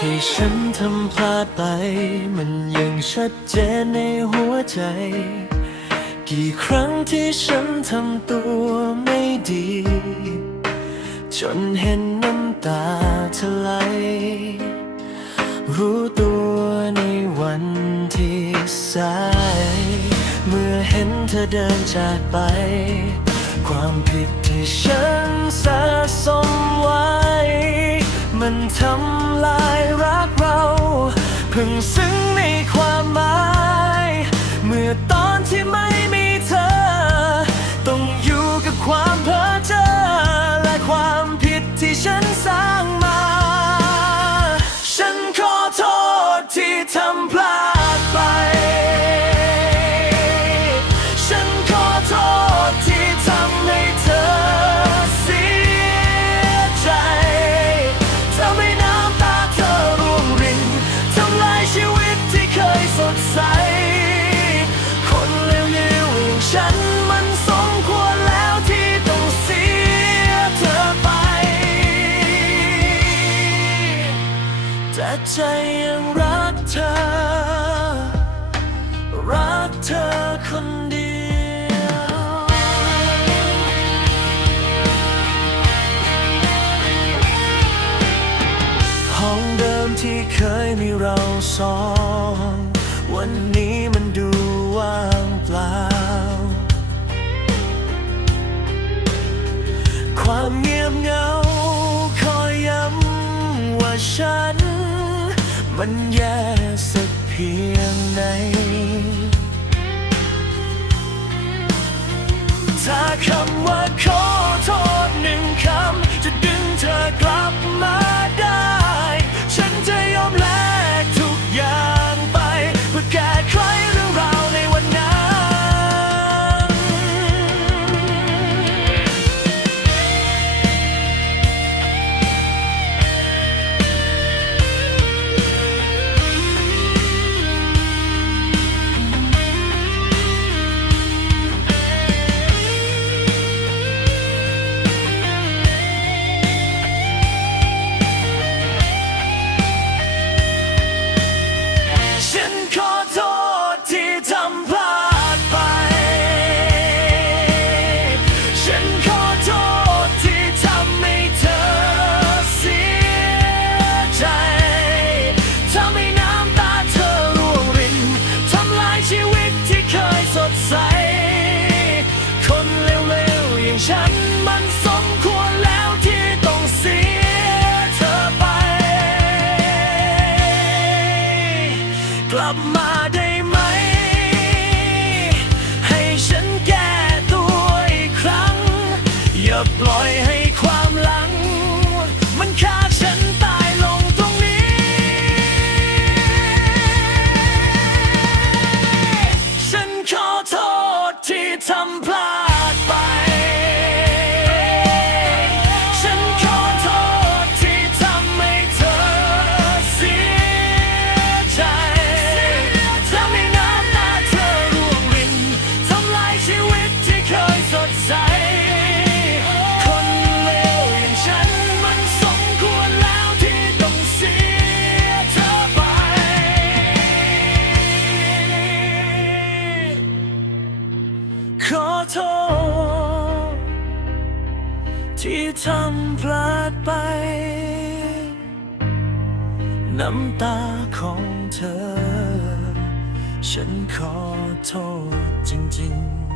ที่ฉันทำพลาดไป มันยังชัดเจนในหัวใจ กี่ครั้งที่ฉันทำตัวไม่ดี จนเห็นน้ำตาเธอไหลรู้ตัวในวันที่สาย เมื่อเห็นเธอเดินจากไป ความผิดที่ฉันสะสม มันทำลายรักเราเพิ่งซึ้งในความหมาย ใจยังรักเธอ รักเธอคนเดียวห้องเดิมที่เคยมีเราสอง วันนี้ มันแย่สักเพียงไหน ถ้าคำว่าขอ กลับมาได้ไหม ให้ฉันแก้ตัวอีกครั้ง อย่าปล่อยให้ความหลัง มันฆ่าฉัน ที่ทำพลาดไป น้ำตาของเธอ ฉันขอโทษจริง ๆ